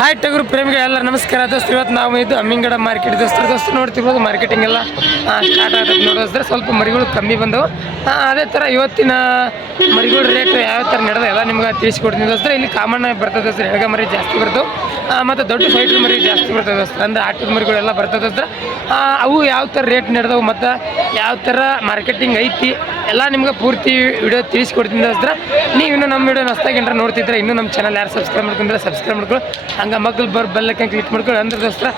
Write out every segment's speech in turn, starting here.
Hi ಟಗರು ಪ್ರೇಮಿಗೆ ಎಲ್ಲ ನಮಸ್ಕಾರ. ದೋಸ್ತರು, ಇವತ್ತು ನಾವು ಇದು ಅಮ್ಮಿಂಗಡ ಮಾರ್ಕೆಟ್ ದೋಸ್ತರು ದೋಸ್ತರು ನೋಡ್ತಿರ್ಬೋದು ಮಾರ್ಕೆಟಿಂಗ್ ಎಲ್ಲ ಸ್ಟಾರ್ಟ್ ಆಗೋದು ನೋಡೋದ್ರೆ ಸ್ವಲ್ಪ ಮರಿಗಳು ಕಮ್ಮಿ ಬಂದವು. ಅದೇ ಥರ ಇವತ್ತಿನ ಮರಿಗಳ ರೇಟ್ ಯಾವ ಥರ ನಡೆದ ಎಲ್ಲ ನಿಮ್ಗೆ ತಿಳಿಸ್ಕೊಡ್ತೀನಿ ದೋಸ್ತರು. ಇಲ್ಲಿ ಕಾಮನ್ ಬರ್ತದೆ ದೋಸ್ತರು. ಎಳಗ ಮರಿ ಜಾಸ್ತಿ ಬರ್ತವೆ. ಮತ್ತು ದೊಡ್ಡ ಫೈಟ್ರ್ ಮರಿ ಜಾಸ್ತಿ ಬರ್ತದೆ ದೋಸ್ತರು. ಅಂದರೆ ಆಟದ ಮರಿಗಳೆಲ್ಲ ಬರ್ತದೆ ದೋಸ್ತರ. ಅವು ಯಾವ ಥರ ರೇಟ್ ನಡೆದವು ಮತ್ತು ಯಾವ ಥರ ಮಾರ್ಕೆಟಿಂಗ್ ಐತಿ ಎಲ್ಲ ನಿಮ್ಗೆ ಪೂರ್ತಿ ವಿಡಿಯೋ ತಿಳಿಸ್ಕೊಡ್ತೀನಿ ದೋಸ್ತರ. ನೀವು ಇನ್ನೂ ನಮ್ಮ ವಿಡಿಯೋ ಹೊಸ್ದಾಗೇನಾರ ನೋಡ್ತಿದ್ರೆ ಇನ್ನೂ ನಮ್ಮ ಚಾನಲ್ ಯಾರು ಸಬ್ಸ್ಕ್ರೈಬ್ ಮಾಡ್ಕೊಂಡ್ರೆ ಸಬ್ಸ್ಕ್ರೈಬ್ ಮಾಡ್ಕೊಳ್ಳಿ. ಹಂಗೆ ಮಕ್ಕಳು ಬರ್ ಬೆಲ್ಲಕ್ಕೆ ಕ್ಲಿಕ್ ಮಾಡ್ಕೊಳ್ಳಿ. ಅಂದ್ರೆ ದೋಸ್ತರ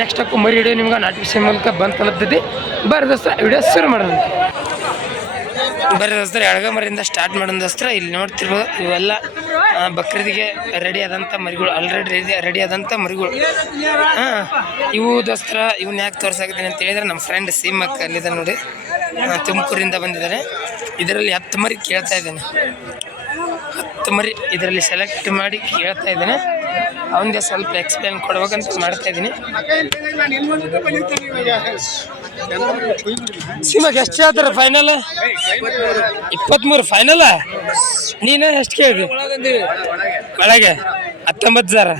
ನೆಕ್ಸ್ಟ್ ಅಕ್ಕ ಮರಿ ಹಿಡಿಯೋ ನಿಮ್ಗೆ ನೋಟಿಫಿಕೇಶನ್ ಮೂಲಕ ಬಂದು ತಲುಪ್ತೈತಿ. ಬರ್ರಿ ದೋಸ್ತ್ರ ವಿಡಿಯೋ ಶುರು ಮಾಡೋಣ. ಬರ್ರಿ ದೋಸ್ತ್ರ ಮರಿಯಿಂದ ಸ್ಟಾರ್ಟ್ ಮಾಡೋಣ ದೋಸ್ತ್ರ ಇಲ್ಲಿ ನೋಡ್ತಿರ್ಬೋದು, ಇವೆಲ್ಲ ಬಕ್ರೀದಿಗೆ ರೆಡಿ ಆದಂಥ ಮರಿಗಳು ಆಲ್ರೆಡಿ ರೆಡಿ ರೆಡಿ ಆದಂಥ ಮರಿಗಳು. ಹಾಂ, ಇವು ದೋಸ್ತ್ರ ಇವನ್ನ ಯಾಕೆ ತೋರ್ಸಾಕಿದ್ದೀನಿ ಅಂತ ಹೇಳಿದ್ರೆ ನಮ್ಮ ಫ್ರೆಂಡ್ ಸೀಮಕ್ಕ ಅಲ್ಲಿದೆ ನೋಡಿ. ತುಮಕೂರಿಂದ ಬಂದಿದ್ದಾರೆ ಇದರಲ್ಲಿ ಹತ್ತು ಮರಿ ಕೇಳ್ತಾ ಇದ್ದೇನೆ. ಹತ್ತು ಮರಿ ಇದರಲ್ಲಿ ಸೆಲೆಕ್ಟ್ ಮಾಡಿ ಕೇಳ್ತಾ ಇದ್ದೇನೆ. ಅವನಿಗೆ ಸ್ವಲ್ಪ ಎಕ್ಸ್ಪ್ಲೇನ್ ಕೊಡ್ಬೇಕಂತ ಮಾಡ್ತಾ ಇದ್ದೀನಿ. ಸಿಮಕ್ ಎಷ್ಟು ಹೇಳ್ತಾರ ಫೈನಲ್ ಇಪ್ಪತ್ತ್ಮೂರು ಫೈನಲ್ ನೀನು ಎಷ್ಟು ಕೇಳಿದ್ವಿ ಒಳಗೆ. ಹತ್ತೊಂಬತ್ತು ಸಾವಿರ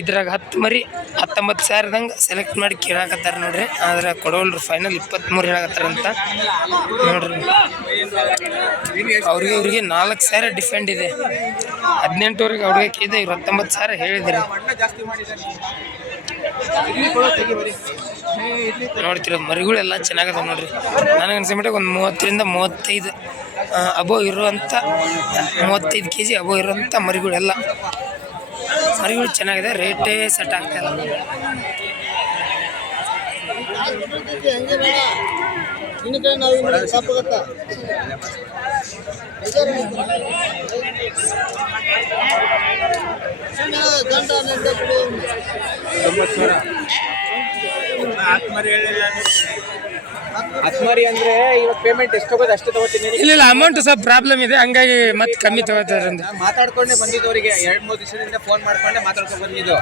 ಇದ್ರಾಗ ಹತ್ತು ಮರಿ, ಹತ್ತೊಂಬತ್ತು ಸಾವಿರದಂಗೆ ಸೆಲೆಕ್ಟ್ ಮಾಡಿ ಕೇಳಾಕತ್ತಾರ ನೋಡ್ರಿ. ಆದ್ರೆ ಕೊಡೋಲ್ರಿ ಫೈನಲ್ ಇಪ್ಪತ್ತ್ಮೂರು ಹೇಳಕತ್ತಾರಂತ. ನೋಡ್ರಿ. ಅವ್ರಿಗೆ ಇವ್ರಿಗೆ ನಾಲ್ಕು ಸಾವಿರ ಡಿಫೆಂಡ್ ಇದೆ. ಹದಿನೆಂಟುವರೆಗೆ ಅವ್ರಿಗೆ ಇವ್ರು ಹತ್ತೊಂಬತ್ತು ಸಾವಿರ ಹೇಳಿದ್ರಿ. ಮರಿಗಳು ಮರಿಗಳೆಲ್ಲ ಚೆನ್ನಾಗದ ನೋಡ್ರಿ. ನನಗೆ ಅನ್ಸಿಬಿಟ್ಟು ಒಂದು ಮೂವತ್ತರಿಂದ ಮೂವತ್ತೈದು ಅಬೋ ಇರುವಂಥ ಮೂವತ್ತೈದು ಕೆ ಜಿ ಅಬೋ ಇರುವಂಥ ಮರಿಗಳೆಲ್ಲ. ಮರಿಗಳು ಚೆನ್ನಾಗಿದೆ, ರೇಟೇ ಸೆಟ್ ಆಗ್ತಾ ಇಲ್ಲ. ಹತ್ಮರಿ ಅಂದ್ರೆ ಇವಾಗ ಪೇಮೆಂಟ್ ಎಷ್ಟು ಹೋಗೋದು ಅಷ್ಟು ತಗೋತೀನಿ ಇಲ್ಲ ಇಲ್ಲ ಅಮೌಂಟ್ ಸ್ವಲ್ಪ ಪ್ರಾಬ್ಲಮ್ ಇದೆ. ಹಂಗಾಗಿ ಮತ್ತೆ ಕಮ್ಮಿ ತಗೋತಾರೆ ಮಾತಾಡ್ಕೊಂಡೆ ಬಂದಿದ್ದವರಿಗೆ. ಎರಡ್ ಮೂರು ದಿವಸದಿಂದ ಫೋನ್ ಮಾಡ್ಕೊಂಡೆ ಮಾತಾಡ್ಕೊಂಡು ಬಂದಿದ್ದು.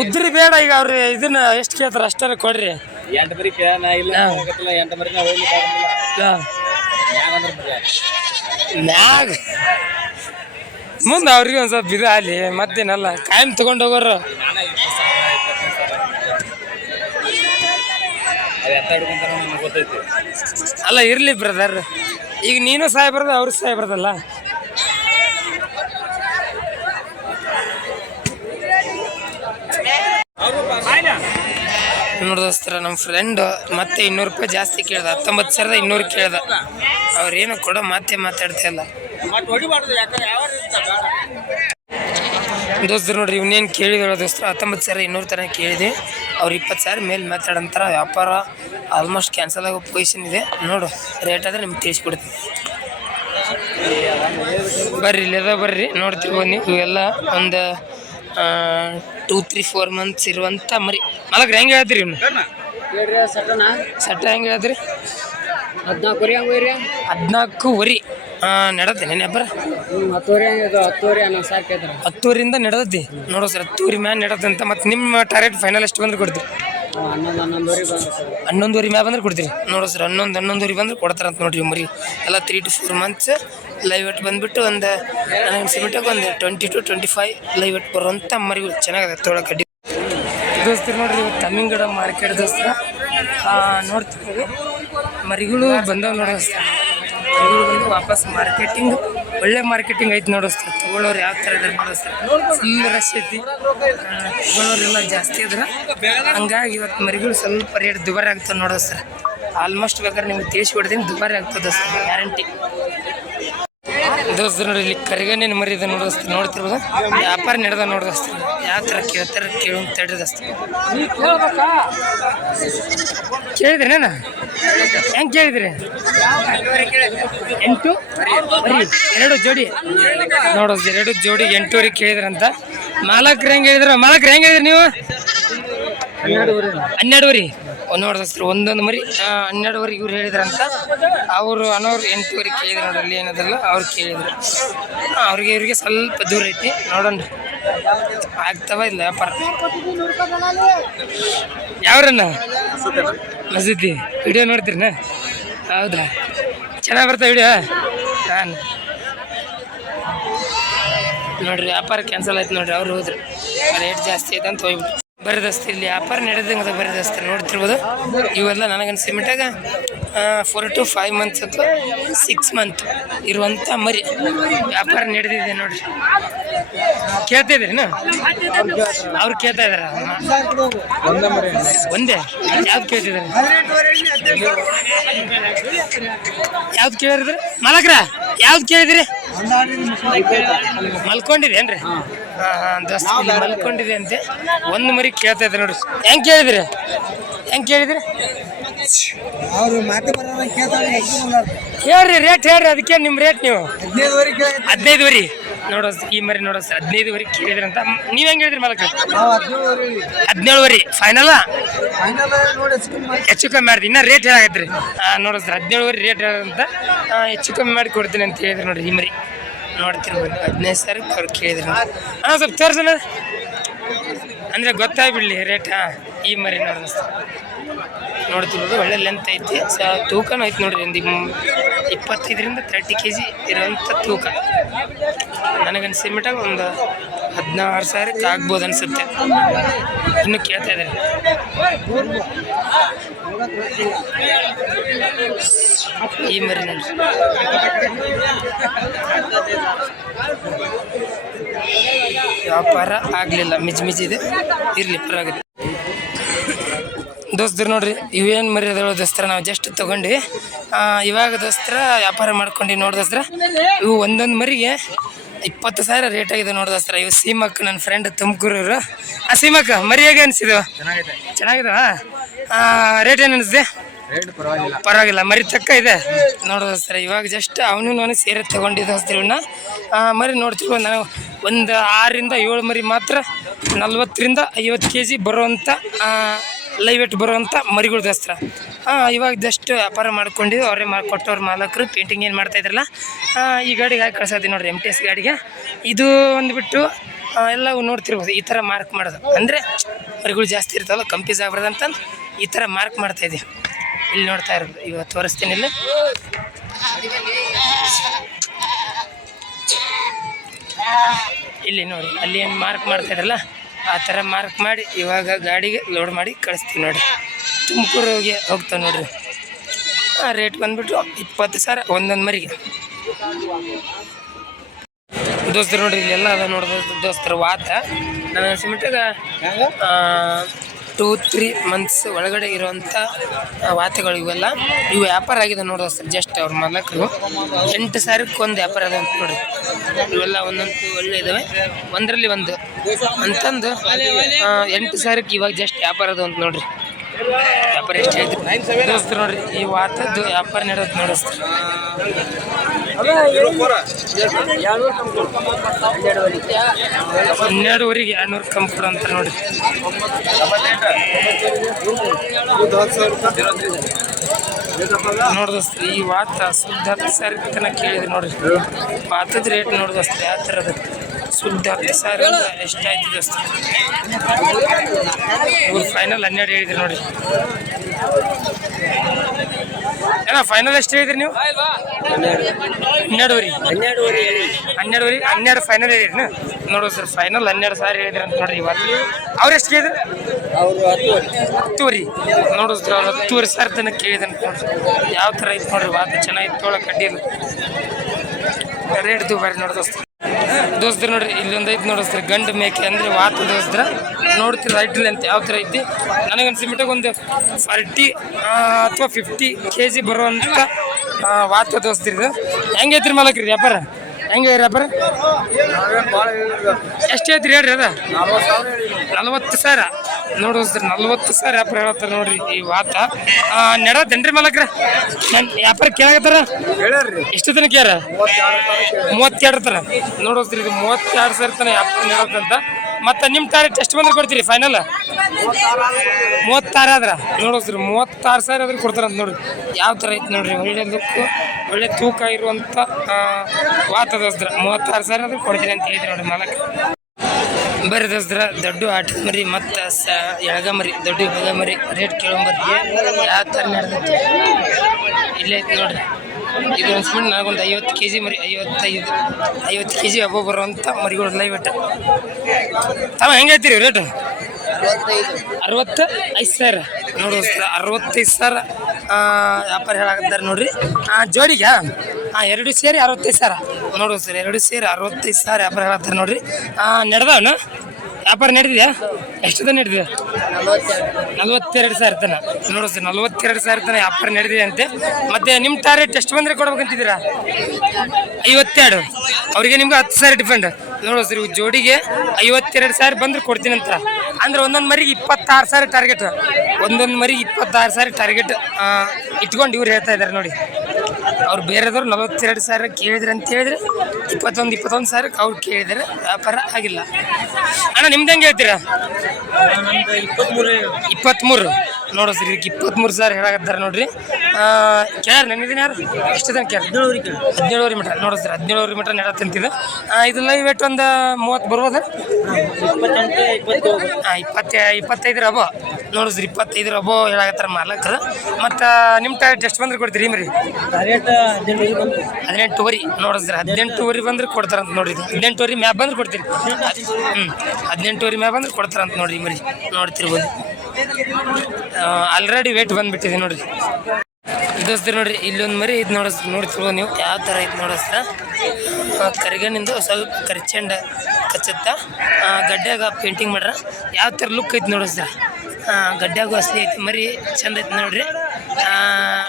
ಉದ್ರಿ ಬೇಡ ಈಗ ಅವ್ರಿ ಇದನ್ನ ಎಷ್ಟು ಕೇಳ್ತಾರೆ ಅಷ್ಟೇ ಕೊಡ್ರಿ. ಎಂಟು ಮರಿ ಕೇಳ ಇಲ್ಲ. ಎಂಟು ಮರಿ ಮ್ಯಾಗ ಮುಂದೆ ಅವ್ರಿಗೆ ಒಂದು ಸ್ವಲ್ಪ ಇದು ಅಲ್ಲಿ ಮತ್ತೇನಲ್ಲ ಕಾಯಂ ತಗೊಂಡು ಹೋಗೋರು. ಅಲ್ಲ ಇರ್ಲಿ ಬ್ರದರ್ ಈಗ ನೀನು ಸಾಯ್ಬಾರ್ದು ಅವ್ರು ಸಾಯ್ಬಾರ್ದಲ್ಲ. ನೋಡಿದೋಸ್ತರ ನಮ್ಮ ಫ್ರೆಂಡ್ ಮತ್ತೆ ಇನ್ನೂರು ರೂಪಾಯಿ ಜಾಸ್ತಿ ಕೇಳ್ದ, ಹತ್ತೊಂಬತ್ತು ಸಾವಿರದ ಇನ್ನೂರು ಕೇಳ್ದ. ಅವ್ರೇನು ಕೊಡೋ ಮಾತೇ ಮಾತಾಡ್ತಾ ಇಲ್ಲ. ದೋಸ್ತರು ನೋಡ್ರಿ, ಇವನೇನು ಕೇಳಿದ್ರು ದೋಸ್ತರು? ಹತ್ತೊಂಬತ್ತು ಸಾವಿರ ಇನ್ನೂರು ತನಕ ಕೇಳಿದೆ. ಅವ್ರು ಇಪ್ಪತ್ತು ಸಾವಿರ ಮೇಲೆ ಮಾತಾಡಂತಾರ. ವ್ಯಾಪಾರ ಆಲ್ಮೋಸ್ಟ್ ಕ್ಯಾನ್ಸಲ್ ಆಗೋ ಪೊಸಿಷನ್ ಇದೆ. ನೋಡು ರೇಟ್ ಆದ್ರೆ ನಿಮ್ಗೆ ತಿಳಿಸ್ಬಿಡ್ತೀನಿ ಬರ್ರಿ ಇಲ್ಲದ ಬರ್ರಿ, ನೋಡ್ತೀವಿ ನೀವು ಇವೆಲ್ಲ ಒಂದು ಟೂ ತ್ರೀ ಫೋರ್ ಮಂತ್ಸ್ ಇರುವಂಥ ಮರಿ. ಮಲಗ್ರಿ ಹೆಂಗೆ ಹೇಳ್ತೀರಿ ಇವನು? ಸಟ್ಟ ಹೆಂಗೆ ಹೇಳ್ತೀರಿ? ಹದಿನಾಲ್ಕು ವರಿ ಹಂಗೆ ರೀ ಹದಿನಾಲ್ಕು ವರಿ. ನಡೆದ ನೆನೆ ಹಬ್ಬರ ಹತ್ತುವರೆ ಇದು? ಹತ್ತುವರೆ ಹನ್ನೊಂದು ಸಾವಿರ ಕೇಳ್ತಾರೆ. ಹತ್ತೂರಿಂದ ನಡೆದತಿ. ನೋಡೋ ಸರ್ ಹತ್ತುವರಿ ಮ್ಯಾನ್ ನಡೆದಂತ ಮತ್ತು ನಿಮ್ಮ ಟಾರ್ಗೆಟ್ ಫೈನಲ್ ಎಷ್ಟು ಬಂದ್ರೆ ಕೊಡ್ತೀರಿ. ಹನ್ನೊಂದುವರೆ ಮ್ಯಾಗ ಬಂದ್ರೆ ಕೊಡ್ತೀರಿ? ನೋಡೋ ಸರ್, ಹನ್ನೊಂದು, ಹನ್ನೊಂದುವರೆ ಬಂದ್ರೆ ಕೊಡ್ತಾರಂತ ನೋಡ್ರಿ ಮರಿ. ಎಲ್ಲ three to four months live weight ಬಂದ್ಬಿಟ್ಟು ಒಂದು ನನಗೆ ಒಂದು twenty to twenty five live weight ಬರುವಂಥ ಮರಿಗಳು ಚೆನ್ನಾಗಿದೆ ತೊಗೊಳಕ್ಕೆ ಕಡ್ಡಿ ದೋಸ್ತರು ನೋಡ್ರಿ ಇವತ್ತು ತಮ್ಮಿಂಗಡ ಮಾರ್ಕೆಟ್ ದೋಸ್ತರ. ನೋಡ್ತಿದ್ದೀವಿ ಮರಿಗಳು ಬಂದವು ನೋಡೋಸ್ತ ಮರಿಗಳು ಬಂದು ವಾಪಸ್ ಮಾರ್ಕೆಟಿಂಗ್ ಒಳ್ಳೆ ಮಾರ್ಕೆಟಿಂಗ್ ಐತಿ ನೋಡೋಸ್ತ ತಗೊಳ್ಳೋರು ಯಾವ ಥರ ಇದಾರೆ ಸರ್ ಫುಲ್ ರಶ್ ಐತಿ. ತಗೊಳ್ಳೋರೆಲ್ಲ ಜಾಸ್ತಿ ಅದ್ರ ಹಂಗಾಗಿ ಇವತ್ತು ಮರಿಗಳು ಸ್ವಲ್ಪ ರೇಟ್ ದುಬಾರಿ ಆಗ್ತದೆ ಸರ್ ಆಲ್ಮೋಸ್ಟ್ ಬೇಕಾದ್ರೆ ನಿಮ್ಗೆ ತಿಳಿಸ್ಬಿಡ್ತೀನಿ ದುಬಾರಿ ಆಗ್ತದೆ ಗ್ಯಾರಂಟಿ ದೋಸ್ತರು ನೋಡಿ ಇಲ್ಲಿ ಕರಿಗಣ್ಣಿನ ಮರಿ ಇದೆ ನೋಡಿಸ್ತ ನೋಡ್ತಿರ್ಬೋದು? ವ್ಯಾಪಾರ ನಡೆದ ನೋಡಿದಸ್ತ ಯಾವ ಥರ ಕೇಳ್ತಾರೆ ಕೇಳು ತಡ್ರಿದಸ್ತ ಕೇಳಿದ್ರಿ ನಾನು? ಹೆಂಗೆ ಕೇಳಿದ್ರಿ? ಎಂಟು ಮರಿ ಎರಡು ಜೋಡಿ. ನೋಡೋದು ಎರಡು ಜೋಡಿ ಎಂಟೂವರೆಗೆ ಕೇಳಿದ್ರಂತ. ಮಾಲಕ್ರು ಹೆಂಗೆ ಹೇಳಿದ್ರು? ಮಾಲಕ್ರು ಹೆಂಗೆ ಹೇಳಿದ್ರಿ ನೀವು? ಹನ್ನೆರಡುವರೆ ನೋಡಿದ್ರೆ ಒಂದೊಂದು ಮರಿ ಹನ್ನೆರಡುವರೆ ಇವ್ರು ಹೇಳಿದ್ರಂತ. ಅವರು ಅನ್ನೋರು ಎಂಟುವರೆಗೆ ಕೇಳಿದ್ರು ನೋಡ್ರಿ ಅಲ್ಲಿ ಏನದಲ್ಲ, ಅವ್ರು ಕೇಳಿದ್ರು. ಅವ್ರಿಗೆ, ಇವ್ರಿಗೆ ಸ್ವಲ್ಪ ದೂರ ಐತಿ, ನೋಡೋಣ. ಆಗ್ತವ ಇಲ್ಲ ವ್ಯಾಪಾರ? ಯಾವ್ರನ್ನ ಮಸೀದಿ. ವಿಡಿಯೋ ನೋಡ್ತೀರನ ಹೌದಾ? ಚೆನ್ನಾಗಿ ಬರ್ತಾ ವಿಡಿಯೋ? ಹಾಂ ನೋಡ್ರಿ, ವ್ಯಾಪಾರ ಕ್ಯಾನ್ಸಲ್ ಆಯ್ತು ನೋಡ್ರಿ, ಅವ್ರು ಹೋದ್ರು. ರೇಟ್ ಜಾಸ್ತಿ ಐತೆ ಅಂತ ಹೋಗ್ಬಿಟ್ರು. ಬರೀ ದೋಸ್ತ ಇಲ್ಲಿ ವ್ಯಾಪಾರ ನಡೆದಂಗೆ ಅದ ಬರೆದಸ್ತಿ ದೋಸ್ತ ನೋಡ್ತಿರ್ಬೋದು. ಇವೆಲ್ಲ ನನಗನ್ಸಿ ಮಟ್ಟಾಗ ಫೋರ್ ಟು ಫೈವ್ ಮಂತ್ಸ್ ಅಥವಾ ಸಿಕ್ಸ್ ಮಂತ್ ಇರುವಂಥ ಮರಿ. ವ್ಯಾಪಾರ ನಡೆದಿದೆ ನೋಡ್ರಿ. ಕೇಳ್ತಿದ್ದೀರಿನ ಅವ್ರು ಕೇಳ್ತಾ ಇದಾರ. ಒಂದೇ? ಯಾವ್ದು ಕೇಳ್ತಿದ್ದಾರೆ? ಯಾವ್ದು ಕೇಳಿದ್ರಿ? ಮಲಗ್ರ, ಯಾವ್ದು ಕೇಳಿದ್ರಿ? ಮಲ್ಕೊಂಡಿದೇನ್ರಿ ಹಾಂ. ಹಾಂ ದೋಸ್ತ ಮಲ್ಕೊಂಡಿದೆ ಅಂತೆ. ಒಂದು ಮರಿ ಕೇಳ್ತಾ ಇದ್ರಿ ನೋಡ್ರಿ. ಹೆಂಗ್ ಕೇಳಿದ್ರಿ? ಹೆಂಗ್ ಕೇಳಿದ್ರಿ? ಹೇಳ್ರಿ ರೇಟ್ ಹೇಳ್ರಿ ಅದಕ್ಕೆ ನಿಮ್ಮ ರೇಟ್ ನೀವು. ಹದಿನೈದುವರೆ ನೋಡೋ ಈ ಮರಿ ನೋಡೋ ಹದಿನೈದುವರೆ ಕೇಳಿದ್ರಂತ ನೀವ್ ಹೆಂಗ್ ಹೇಳಿದ್ರಿ ಮಾಲಕ ಹದಿನೇಳುವರೆ ಫೈನಲ್ ನೋಡಿ ಹೆಚ್ಚು ಕಮ್ಮಿ ಮಾಡ್ತೀನಿ. ಇನ್ನ ರೇಟ್ ಹೇಳಾಗತ್ರಿ ನೋಡ್ರಿ ಸರ್ ಹದಿನೇಳುವರೆ ರೇಟ್ ಹೇಳಂತ ಹೆಚ್ಚು ಕಮ್ಮಿ ಮಾಡಿ ಕೊಡ್ತೀನಿ ಅಂತ ಹೇಳಿದ್ರು ನೋಡ್ರಿ ಈ ಮರಿ. ನೋಡ್ತಿರ್ಬೋದು ಹದಿನೈದು ಸಾವಿರ ಅವ್ರು ಕೇಳಿದ್ರು. ಹಾಂ ಸ್ವಲ್ಪ ತೋರ್ಸಣ ಅಂದರೆ ಗೊತ್ತಾಗ್ಬಿಡ್ಲಿ ರೇಟ್ ಈ ಮರಿ ನೋಡ್ರಿ ಸರ್ ನೋಡ್ತಿರ್ಬೋದು ಒಳ್ಳೆ ಲೆಂತ್ ಐತಿ. ಸ ತೂಕನೂ ಐತಿ ನೋಡ್ರಿ, ಒಂದು ಇಪ್ಪತ್ತೈದರಿಂದ ತರ್ಟಿ ಕೆ ಜಿ ಇರೋಂಥ ತೂಕ. ನನಗನ್ಸಿದ ಮಟ್ಟಾಗ ಒಂದು ಹದಿನಾರು ಸಾವಿರಕ್ಕೆ ಆಗ್ಬೋದು ಅನಿಸುತ್ತೆ. ಇನ್ನು ಕೇಳ್ತಾ ಇದ್ದಾರೆ. ಈ ಮರಿ ವ್ಯಾಪಾರ ಆಗಲಿಲ್ಲ, ಮಿಜ್ ಮಿಜ್ ಇದೆ. ಇರಲಿ, ಪರವಾಗಿಲ್ಲ. ದೋಸ್ತರು ನೋಡ್ರಿ ಇವೇನು ಮರಿ ಅದಾವ ದೋಸ್ತರ? ನಾವು ಜಸ್ಟ್ ತೊಗೊಂಡು ಇವಾಗ ದೋಸ್ತರ ವ್ಯಾಪಾರ ಮಾಡ್ಕೊಂಡು ನೋಡಿ ದೋಸ್ತರ. ಇವು ಒಂದೊಂದು ಮರಿಗೆ ಇಪ್ಪತ್ತು ಸಾವಿರ ರೇಟ್ ಆಗಿದೆ ನೋಡಿ ದೋಸ್ತರ. ಇವು ಸೀಮಕ್ಕ ನನ್ನ ಫ್ರೆಂಡ್ ತುಮಕೂರವರು. ಆ ಸೀಮಕ್ಕ ಮರಿ ಹೇಗೆ ಅನಿಸಿದವು ಚೆನ್ನಾಗಿದೆ? ಚೆನ್ನಾಗಿದಾವ ರೇಟ್ ಏನು ಅನಿಸಿದೆ? ಪರವಾಗಿಲ್ಲ. ಮರಿ ತಕ್ಕ ಇದೆ. ನೋಡೋದು ಸರ್ ಇವಾಗ ಜಸ್ಟ್ ಅವನು ನಾನು ಸೇರಿ ತಗೊಂಡಿದ್ದೆ ಇವನ್ನ ಮರಿ ನೋಡ್ತಿರ್ಬೋದು ನಾನು ಒಂದು ಆರರಿಂದ ಏಳು ಮರಿ ಮಾತ್ರ ನಲ್ವತ್ತರಿಂದ ಐವತ್ತು ಕೆ ಜಿ ಬರುವಂಥ ಲೈವ್ ಇಟ್ಟು ಬರುವಂಥ ಮರಿಗಳು ದಸ್ತ್ರ ಇವಾಗ ಜಸ್ಟ್ ವ್ಯಾಪಾರ ಮಾಡ್ಕೊಂಡಿದ್ದು ಅವರೇ ಮಾಡಿಕೊಟ್ಟವ್ರ ಮಾಲಕರು ಪೇಂಟಿಂಗ್ ಏನು ಮಾಡ್ತಾ ಇದ್ರಲ್ಲ ಆ, ಈ ಗಾಡಿಗೆ ಹಾಕಿ ಕಳ್ಸತ್ತೀನಿ ನೋಡ್ರಿ ಎಂ ಟಿ ಎಸ್ ಗಾಡಿಗೆ. ಇದು ಒಂದು ಬಿಟ್ಟು ಆ, ಎಲ್ಲವೂ ನೋಡ್ತಿರ್ಬೋದು ಈ ಥರ ಮಾರ್ಕ್ ಮಾಡೋದು. ಅಂದರೆ ಮರಿಗಳು ಜಾಸ್ತಿ ಇರ್ತಾವಲ್ಲ ಕಂಪೀಸ್ ಆಗ್ಬಾರ್ದಂತ ಈ ಥರ ಮಾರ್ಕ್ ಮಾಡ್ತಾ ಇದ್ದೀವಿ ಇಲ್ಲಿ ನೋಡ್ತಾ ಇರೋದು ಇವಾಗ ತೋರಿಸ್ತೀನಿ ಇಲ್ಲಿ. ಇಲ್ಲಿ ನೋಡಿ ಅಲ್ಲಿ ಏನು ಮಾರ್ಕ್ ಮಾಡ್ತಾ ಇದ್ರಲ್ಲ ಆ ಥರ ಮಾರ್ಕ್ ಮಾಡಿ ಇವಾಗ ಗಾಡಿಗೆ ಲೋಡ್ ಮಾಡಿ ಕಳಿಸ್ತೀವಿ ನೋಡಿ ತುಮಕೂರಿಗೆ ಹೋಗ್ತಾವೆ ನೋಡಿರಿ. ಆ ರೇಟ್ ಬಂದುಬಿಟ್ಟು ಇಪ್ಪತ್ತು ಸಾವಿರ ಒಂದೊಂದು ಮರಿಗೆ. ದೋಸ್ತರು ನೋಡ್ರಿ, ಇಲ್ಲೆಲ್ಲ ಅದ ನೋಡ್ಬೋದು ದೋಸ್ತರು ವಾತ ನನ್ನ ಅನ್ಸಿಬಿಟ್ಟಾಗ ಟೂ ತ್ರೀ ಮಂತ್ಸ್ ಒಳಗಡೆ ಇರುವಂಥ ವಾತೆಗಳು ಇವೆಲ್ಲ. ಇವು ವ್ಯಾಪಾರ ಆಗಿದೆ ನೋಡಿ ಸರ್ ಜಸ್ಟ್ ಅವ್ರ ಮಾಲಕರು. ಎಂಟು ಸಾವಿರಕ್ಕೆ ಒಂದು ವ್ಯಾಪಾರ ಅದ ಅಂತ ನೋಡ್ರಿ ಇವೆಲ್ಲ ಒಂದೊಂದು ಒಳ್ಳೆ ಇದಾವೆ. ಒಂದರಲ್ಲಿ ಒಂದು. ಅಂತಂದು ಎಂಟು ಸಾವಿರಕ್ಕೆ ಇವಾಗ ಜಸ್ಟ್ ವ್ಯಾಪಾರ ಅದು ಅಂತ ನೋಡ್ರಿ. ವ್ಯಾಪಾರ ಎಷ್ಟು ಹೇಳ್ತೀವಿ ನೋಡ್ರಿ, ಈ ವಾತದ್ದು ವ್ಯಾಪಾರ ನಡೆಯೋದು ನೋಡಿಸ್ತಾರೆ ಹನ್ನೆರಡುವರೆಗೆ ಎರಡ್ನೂರು ಕಂಪ್ಯೂಟರ್ ಅಂತ ನೋಡಿ. ನೋಡ್ದಸ್ತ್ರಿ ಈ ವಾತ ಶುದ್ಧ ಹತ್ತು ಸಾವಿರ ತನಕ ಕೇಳಿದೆ ನೋಡ್ರಿ. ವಾತದ ರೇಟ್ ನೋಡ್ದಸ್ತ್ರಿ ಯಾವ ಥರದ? ಶುದ್ಧ ಹತ್ತು ಸಾವಿರ ಅಂದ್ರೆ ಎಷ್ಟಾಯ್ತು ದೋಸ್ತ ಇವ್ರು ಫೈನಲ್ ಹನ್ನೆರಡು ಹೇಳಿದ್ರಿ ನೋಡ್ರಿ. ಏನ ಫೈನಲ್ ಎಷ್ಟು ಹೇಳಿದ್ರಿ ನೀವು ಹನ್ನೆರಡುವರೆ ಹನ್ನೆರಡುವರೆ ಹನ್ನೆರಡುವರೆ ಹನ್ನೆರಡು ಫೈನಲ್ ಹೇಳಿದ್ರಿ ನೋಡು ಸರ್ ಫೈನಲ್ ಹನ್ನೆರಡು ಸಾರಿ ಹೇಳಿದ್ರಿ ಅಂತ ನೋಡ್ರಿ ಇವತ್ತು ಅವ್ರು ಎಷ್ಟು ಕೇಳಿದ್ರು ಅವರು ಹತ್ತುವರೆ ನೋಡು ಸರ್ ಅವ್ರು ಹತ್ತುವರೆ ಸಾವಿರ ತನಕ ಕೇಳಿದೆ ಅಂತ ನೋಡ್ರಿ ಯಾವ ಥರ ಇತ್ತು ನೋಡ್ರಿ ವಾತ ಚೆನ್ನಾಗಿತ್ತು ತೊಳೆ ಕಡ್ಡಿಲ್ಲ ರೇಟ್ ದುಬಾರಿ ನೋಡಿ ದೋಸ್ತ ದೋಸ್ತ್ರ ನೋಡ್ರಿ ಇಲ್ಲೊಂದು ಐದು ನೋಡಿಸ್ತಾರೆ ಗಂಡು ಮೇಕೆ ಅಂದರೆ ವಾತ ದೋಸ್ತ್ರ ನೋಡ್ತೀರ ಐಟಿಲ್ ಅಂತ ಯಾವ ಥರ ಐತಿ. ನನಗನ್ಸಿಬಿಟ್ಟಾಗ ಒಂದು ಫಾರ್ಟಿ ಅಥವಾ ಫಿಫ್ಟಿ ಕೆ ಜಿ ಬರುವಂಥ ವಾತ ತೋರಿಸ್ತೀರಿ ಇದು. ಹೆಂಗೈತ್ರಿ ಮಾಲಕ್ರಿ ವ್ಯಾಪಾರ? ಹೆಂಗೆ ವ್ಯಾಪಾರ? ಎಷ್ಟು ಐತ್ರಿ ಹೇಳ್ರಿ ಅದ? ನಲ್ವತ್ತು ಸಾವಿರ ನೋಡಿ ಸರ್ ನಲ್ವತ್ತು ಸಾವಿರ ವ್ಯಾಪಾರ ಹೇಳ್ತಾರೆ ನೋಡ್ರಿ ಈ ವಾತ. ನೆಡತೇನ್ರಿ ಮಾಲಕ್ರ. ನನ್ನ ವ್ಯಾಪಾರ ಕೇಳಾಕತ್ತಾರ? ಹೇಳ್ರಿ ಎಷ್ಟು ತನಕ ಯಾರ? ಮೂವತ್ತೆರಡು ನೋಡಿ ನೋಡೋಸ್ರಿ ಇದು ಮೂವತ್ತೆರಡು ಸಾವಿರ ತನ ವ್ಯಾಪಾರ ನೆಡೋದಂತ ಮತ್ತೆ ನಿಮ್ಮ ಟಾರ್ಗೆಟ್ ಟೆಸ್ಟ್ ಬಂದ್ರೆ ಕೊಡ್ತೀರಿ ಫೈನಲ್ ಮೂವತ್ತಾರು ಆದ್ರ? ನೋಡೋಸ್ರಿ ಮೂವತ್ತಾರು ಸಾವಿರ ಆದ್ರೆ ಕೊಡ್ತಾರಂತ ನೋಡ್ರಿ. ಯಾವ ಥರ ಐತೆ ನೋಡ್ರಿ, ಒಳ್ಳೆ ಲುಕ್ಕು ಒಳ್ಳೆ ತೂಕ ಇರುವಂಥ ವಾತ ದೋಸ್ತ್ರ. ಮೂವತ್ತಾರು ಸಾವಿರ ಆದ್ರೆ ಕೊಡ್ತೀನಿ ಅಂತ ಹೇಳಿದ್ರಿ ನೋಡ್ರಿ ಮಾಲಕ್. ಬರ್ರಿ ದೋಸ್ತ್ರ, ದೊಡ್ಡ ಆಟ ಮರಿ, ಮತ್ತು ಸ, ಎಳಗ ಮರಿ, ದೊಡ್ಡ ಎಳಗ ಮರಿ, ರೇಟ್ ಕೇಳಂಬರ್ರಿ ಯಾವ ಥರ ನಡೆದೈತಿ? ಇಲ್ಲೇ ಐತಿ ನೋಡ್ರಿ. ಇದು ಅನ್ಸ್ಬಿಟ್ಟು ನನಗೊಂದು ಐವತ್ತು ಕೆ ಜಿ ಮರಿ, ಐವತ್ತೈದು, ಐವತ್ತು ಕೆ ಜಿ ಹಬ್ಬ ಬರುವಂಥ ಮರಿಗಳು ಲೈವ್ ಇಟ್ಟು. ತಾವ ಹೆಂಗೆ ಹೇಳ್ತೀರಿ ರೇಟು ಅರವತ್ತು, ಐದು ಸಾವಿರ. ನೋಡಿ ಸರ್ ಅರವತ್ತೈದು ಸಾವಿರ ವ್ಯಾಪಾರ ಹೇಳಾಕತ್ತಾರೆ ನೋಡ್ರಿ. ಹಾಂ ಜೋಡಿಗೆ? ಹಾಂ ಎರಡು ಸೇರಿ ಅರವತ್ತೈದು ಸಾವಿರ. ನೋಡು ಸರ್ ಎರಡು ಸೇರಿ ಅರವತ್ತೈದು ಸಾವಿರ ವ್ಯಾಪಾರ ಹೇಳತ್ತಾರೆ ನೋಡ್ರಿ. ನಡೆದವನು? ವ್ಯಾಪಾರ ನಡೆದಿದೆಯಾ? ಎಷ್ಟು ತನ ನಡೆದಿದೆ? ನಲ್ವತ್ತೆರಡು ಸಾವಿರ ತನ. ನೋಡು ಸರ್, ನಲ್ವತ್ತೆರಡು ಸಾವಿರ ತನ ವ್ಯಾಪಾರ ನಡೆದಿದೆ ಅಂತೆ. ಮತ್ತೆ ನಿಮ್ಮ ಟಾರ್ಗೆಟ್ ಎಷ್ಟು ಬಂದರೆ ಕೊಡ್ಬೇಕಂತಿದ್ದೀರಾ? ಐವತ್ತೆರಡು. ಅವರಿಗೆ ನಿಮ್ಗೆ ಹತ್ತು ಸಾವಿರ ಡಿಫೆಂಡ್ ನೋಡು ಸರ್ ಜೋಡಿಗೆ ಐವತ್ತೆರಡು ಸಾವಿರ ಬಂದ್ರೆ ಕೊಡ್ತೀನಿ ಅಂತ. ಅಂದ್ರೆ ಒಂದೊಂದು ಮರಿಗೆ ಇಪ್ಪತ್ತಾರು ಸಾವಿರ ಟಾರ್ಗೆಟ್ ಒಂದೊಂದು ಮರಿಗೆ ಇಪ್ಪತ್ತಾರು ಸಾವಿರ ಟಾರ್ಗೆಟ್ ಇಟ್ಕೊಂಡು ಇವ್ರು ಹೇಳ್ತಾ ಇದ್ದಾರೆ ನೋಡಿ. ಅವ್ರು ಬೇರೆದವ್ರು ನಲವತ್ತೆರಡು ಸಾವಿರ ಕೇಳಿದ್ರೆ ಅಂತ ಹೇಳಿದ್ರೆ ಇಪ್ಪತ್ತೊಂದು ಇಪ್ಪತ್ತೊಂದು ಸಾವಿರಕ್ಕೆ ಅವ್ರು ಕೇಳಿದರೆ ವ್ಯಾಪಾರ ಆಗಿಲ್ಲ. ಅಣ್ಣ ನಿಮ್ದು ಹೆಂಗೆ ಹೇಳ್ತೀರಾ? ಇಪ್ಪತ್ತ್ಮೂರು ನೋಡು ಸರ್ ಇದಕ್ಕೆ ಇಪ್ಪತ್ತ್ಮೂರು ಸಾವಿರ ಹೇಳಾಕತ್ತಾರೆ ನೋಡ್ರಿ. ಕೇಳ್ಯಾರ ನೆನ್ನಿದ್ದೀನಿ ಯಾರು? ಎಷ್ಟು ಜನ ಕೇಳ ಹದಿನೇಳುವರೆ ಮೀಟ್ರ್. ನೋಡು ಸರ್ ಹದಿನೇಳುವರೆ ಮೀಟ್ರ್ ನೆಡತ್ತಂತಿದೆ ಇದು. ಲೈವ್ ವೇಟ್ ಒಂದು ಮೂವತ್ತು ಬರ್ಬೋದ ಇಪ್ಪತ್ತ ಇಪ್ಪತ್ತೈದು ರಬೋ ನೋಡು ಸರ್ ಇಪ್ಪತ್ತೈದು ರಬೋ ಹೇಳಾಕತ್ತಾರ ಮಾಲಕರು. ಮತ್ತು ನಿಮ್ಮ ಟಾರ್ಗೆಟ್ ಎಷ್ಟು ಬಂದ್ರೆ ಕೊಡ್ತೀರಿ ಮರಿ? ಹದಿನೆಂಟುವರೆ ನೋಡಿಸ್ರಿ ಹದಿನೆಂಟು ಹದಿನೆಂಟುವರೆ ಬಂದ್ರೆ ಕೊಡ್ತಾರಂತ ನೋಡ್ರಿ ಹದಿನೆಂಟು ಹದಿನೆಂಟುವರೆ ಮ್ಯಾಪ್ ಬಂದ್ರೆ ಕೊಡ್ತೀರಿ? ಹ್ಞೂ ಹದಿನೆಂಟುವರೆ ಮ್ಯಾಪ್ ಬಂದ್ರೆ ಕೊಡ್ತಾರಂತ ನೋಡಿ ಮರಿ ನೋಡ್ತಿರ್ಬೋದು. ಆಲ್ರೆಡಿ ವೇಟ್ ಬಂದ್ಬಿಟ್ಟಿದೆ ನೋಡ್ರಿ. ದೋಸ್ತ್ರಿ ನೋಡ್ರಿ ಇಲ್ಲೊಂದು ಮರಿ ಇದು ನೋಡಿಸ್ ನೋಡ್ತಿರ್ಬೋದು ನೀವು. ಯಾವ ಥರ ಇದು ನೋಡಿಸ್ತ ಕರಿಗಣ್ಣಿಂದ ಸ್ವಲ್ಪ ಕರಿಚಂಡ. ಕಚ್ಚತ್ತ ಗಡ್ಡ್ಯಾಗ ಪೇಂಟಿಂಗ್ ಮಾಡ್ರ. ಯಾವ ಥರ ಲುಕ್ ಐತಿ ನೋಡಿ ಸರ್. ಗಡ್ಡ್ಯಾಗು ಅಸಲಿ ಐತಿ, ಮರಿ ಚಂದ ಐತಿ ನೋಡ್ರಿ.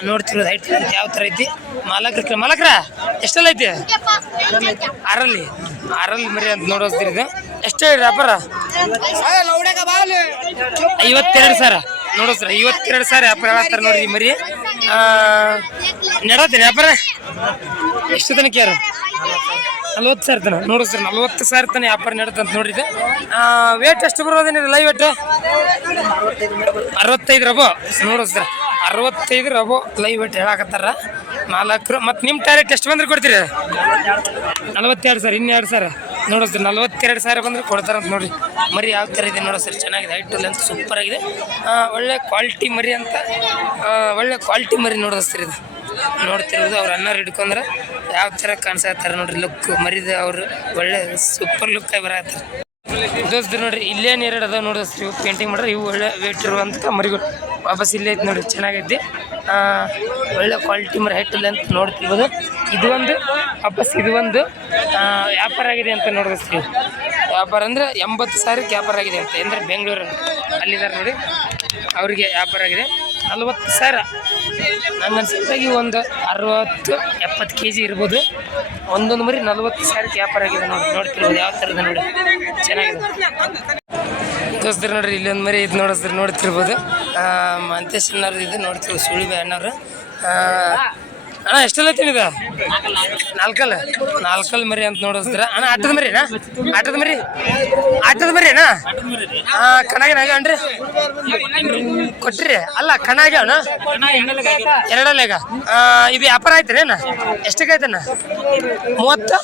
ನೋಡ್ತಿರೋದು ಹೈಟ್ ಯಾವ ಥರ ಐತಿ? ಮಾಲಕ್ರ ಮಾಲಕ್ರ, ಎಷ್ಟೆಲ್ಲ ಐತಿ? ಆರಲ್ಲಿ. ಆರಲ್ಲಿ ಮರಿ ಅಂತ ನೋಡೋದ್ರಿ ಇದು. ಎಷ್ಟು ಹೇಳಿ ವ್ಯಾಪಾರ? ಐವತ್ತೆರಡು ಸಾವಿರ. ನೋಡೋ ಸರ್, ಐವತ್ತೆರಡು ಸಾವಿರ ವ್ಯಾಪಾರ ಹೇಳ್ತಾರೆ ನೋಡ್ರಿ ಮರಿ. ನೆಡತ್ತೀರಿ ವ್ಯಾಪಾರ? ಎಷ್ಟು ತನಕ ಯಾರು? ನಲ್ವತ್ತು ಸಾವಿರ ತನ ನೋಡಿ ಸರ್, ನಲ್ವತ್ತು ಸಾವಿರ ತನ ವ್ಯಾಪಾರ ನಡತ್ತಂತ ನೋಡಿದೆ. ವೇಟ್ ಎಷ್ಟು ಬರೋದೇನಿದೆ ಲೈವ್ ವೇಟ್ ಅರವತ್ತೈದು ರಬೋ ನೋಡು ಸರ್, ಅರವತ್ತೈದು ರಬೋ ಲೈವ್ ವೇಟ್ ಹೇಳಾಕತ್ತಾರ. ನಾಲ್ಕು ಮತ್ತು ನಿಮ್ಮ ಟಾರ್ಗೆಟ್ ಎಷ್ಟು ಬಂದ್ರೆ ಕೊಡ್ತೀರಿ? ನಲ್ವತ್ತೆರಡು ಸರ್ ಇನ್ನೆರಡು ಸರ್ ನೋಡು ಸರ್, ನಲ್ವತ್ತೆರಡು ಸಾವಿರ ಬಂದರೆ ಕೊಡ್ತಾರಂತ ನೋಡಿ ಮರಿ ಯಾವ ಥರ ಇದೆ ನೋಡೋ ಸರ್, ಚೆನ್ನಾಗಿದೆ ಹೈಟ್ ಲೆಂತ್ ಸೂಪರ್ ಆಗಿದೆ. ಒಳ್ಳೆ ಕ್ವಾಲಿಟಿ ಮರಿ ಅಂತ ಒಳ್ಳೆ ಕ್ವಾಲಿಟಿ ಮರಿ ನೋಡೋದು ಸರ್ ಇದು. ನೋಡ್ತಿರೋದು ಅವ್ರು ಅನ್ನಾರು ಹಿಡ್ಕೊಂಡ್ರೆ. ಯಾವ ತರ ಕಾಣಿಸ್ತಾರ ನೋಡ್ರಿ ಲುಕ್ ಮರಿದ ಅವರು ಒಳ್ಳೆ ಸೂಪರ್ ಲುಕ್ ಬರತ್ತಾರೆ ದೋಸ್ತರು ನೋಡ್ರಿ ಇಲ್ಲೇ ಎರಡು ಅದಾವ ನೋಡಿ ಪೇಂಟಿಂಗ್ ಮಾಡ್ರಿ ಇವು ಒಳ್ಳೆ ವೇಟ್ ಇರುವಂಥ ಮರಿಗಳು ವಾಪಸ್ ಇಲ್ಲೇ ಐತೆ ನೋಡ್ರಿ, ಚೆನ್ನಾಗೈತಿ. ಒಳ್ಳೆ ಕ್ವಾಲಿಟಿ ಮರ ಹೆಟ್ಟಿಲ್ಲ ಅಂತ ನೋಡ್ತಿರ್ಬೋದು. ಇದು ಒಂದು, ವಾಪಸ್ ಇದು ಒಂದು. ವ್ಯಾಪಾರ ಆಗಿದೆ ಅಂತ ನೋಡಿದ್ರಿ ವ್ಯಾಪಾರ ಅಂದ್ರೆ ಎಂಬತ್ತು ಸಾವಿರಕ್ಕೆ ವ್ಯಾಪಾರ ಆಗಿದೆ ಅಂತ, ಅಂದ್ರೆ ಬೆಂಗಳೂರಲ್ಲಿ ಅಲ್ಲಿದ್ದಾರೆ ನೋಡಿ, ಅವರಿಗೆ ವ್ಯಾಪಾರ ಆಗಿದೆ. ನಲ್ವತ್ತು ಸಾವಿರ ನಂಗೆ ಅನ್ಸಿದ್ದಾಗಿ ಒಂದು ಅರವತ್ತು ಎಪ್ಪತ್ತು ಕೆ ಜಿ ಇರ್ಬೋದು. ಒಂದೊಂದು ಮರಿ ನಲ್ವತ್ತು ಸಾವಿರಕ್ಕೆ ವ್ಯಾಪಾರ ಆಗಿದೆ ನೋಡಿ ನೋಡ್ತಿರ್ಬೋದು ಯಾವ ಥರದ ನೋಡಿ. ಚೆನ್ನಾಗಿದೆ. ದೋಸ್ತರು ನೋಡ್ರಿ, ಇಲ್ಲೊಂದು ಮರಿ ಇದು ನೋಡಿಸ್ರಿ ನೋಡ್ತಿರ್ಬೋದು. ಮಂತೇಶಣ್ಣವ್ರು ಇದು, ನೋಡ್ತಿರ್ಬೋದು ಸುಳಿಬೆ ಅನ್ನೋರು ಅಣ್ಣ, ಎಷ್ಟೆಲ್ಲ ತಿಂದಿದ ನಾಲ್ಕಲ್ಲ? ನಾಲ್ಕಲ್ ಮರಿ ಅಂತ ನೋಡಿಸ್ತೀರ? ಅಣ್ಣ, ಆಟದ ಮರಿನಾ? ಆಟದ ಮರಿ? ಆಟದ ಮರಿನಾ? ಅಣ್ಣ ಖನಾಗಿನ ಆಗ್ಯಾವನ್ರಿ ಕೊಟ್ರಿ. ಅಲ್ಲ ಕಣ ಅಣ್ಣ? ಎರಡಲ್ಲ ಈಗ ಇದು ವ್ಯಾಪಾರ ಆಯ್ತರೇನ ಎಷ್ಟಕ್ಕೆ ಆಯ್ತಣ್ಣ ಮೂವತ್ತು?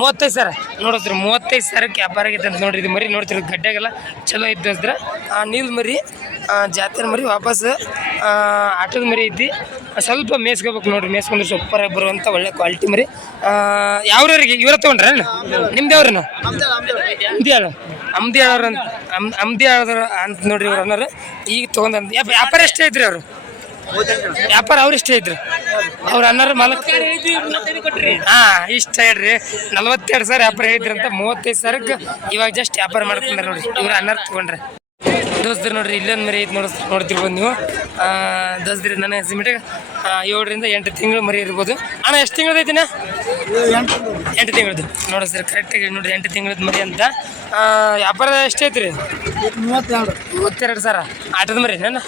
ಮೂವತ್ತೈದು ಸಾವಿರ. ನೋಡಿದ್ರಿ ಮೂವತ್ತೈದು ಸಾವಿರಕ್ಕೆ ವ್ಯಾಪಾರ ಆಗೈತೆ ಅಂತ ನೋಡ್ರಿ. ಇದು ಮರಿ ನೋಡ್ತಿರೋದು ಗಡ್ಡೆಗೆಲ್ಲ. ಚಲೋ ಇದ್ದದ್ರ ಆ, ನೀಲ್ ಮರಿ. ಜಾತ್ರೆ ಮರಿ ವಾಪಸ್ ಆಟದ ಮರಿ ಐತಿ. ಸ್ವಲ್ಪ ಮೇಯ್ಸ್ಕೋಬೇಕು ನೋಡ್ರಿ ಮೇಯ್ಸ್ಕೊಂಡ್ರೆ ಆಗಿ ಬರುವಂಥ ಒಳ್ಳೆ ಕ್ವಾಲಿಟಿ ಮರಿ. ಯಾವ್ರವ್ರಿಗೆ? ಇವರ ತೊಗೊಂಡ್ರೆ ನಿಮ್ದು ಯಾವ್ರನ್ನ ಅಮ್ದಿ ಹೇಳು ಅಮ್ದಿ ಹೇಳೋರು ಅಂತ, ಅಮ್, ಅಮ್ದಿ ಹೇಳೋರು ಅಂತ ನೋಡ್ರಿ ಇವ್ರು ಅನ್ನೋರು. ಈಗ ತೊಗೊಂಡ್ ವ್ಯಾಪಾರ ಎಷ್ಟೇ ಐತ್ರಿ ಅವರು? ವ್ಯಾಪಾರ ಅವ್ರು ಇಷ್ಟೇ ಐತ್ರಿ ಅವ್ರು ಅನ್ನೋರು ಮಾಲಕ್ ಹಾ, ಇಷ್ಟ ಹೇಳ್ರಿ. ನಲ್ವತ್ತೆರಡು ಸಾವಿರ ವ್ಯಾಪಾರ ಹೇಳಿದ್ರಿ ಅಂತ ಮೂವತ್ತೈದು ಸಾವಿರಕ್ಕೆ ಇವಾಗ ಜಸ್ಟ್ ವ್ಯಾಪಾರ ಮಾಡ್ಕೊಂಡ್ರೆ ನೋಡ್ರಿ. ಇವ್ರು ಅನ್ನೋರು ತೊಗೊಂಡ್ರೆ. ದೋಸ್ತರು ನೋಡ್ರಿ ಇಲ್ಲೊಂದು ಮರಿ ಐತೆ ನೋಡಿ ನೋಡ್ತಿರ್ಬೋದು ನೀವು. ದೋಸ್ತ್ರಿ ನನ್ನ ಎಸ್ಟಿಮೇಟಿಗೆ ಏಳರಿಂದ ಎಂಟು ತಿಂಗಳು ಮರಿ ಇರ್ಬೋದು. ಅಣ್ಣ ಎಷ್ಟು ತಿಂಗಳದ ಐತಿನ ಎಂಟು ತಿಂಗಳದ್ದು. ಸರ್ ಕರೆಕ್ಟಾಗಿ ನೋಡ್ರಿ ಎಂಟು ತಿಂಗಳದ ಮರಿ ಅಂತ. ವ್ಯಾಪಾರ ಎಷ್ಟು ಐತ್ರಿ? ಮೂವತ್ತೆರಡು. ಮೂವತ್ತೆರಡು ಸಾವಿರ. ಆಟದ ಮರಿ ನಾನು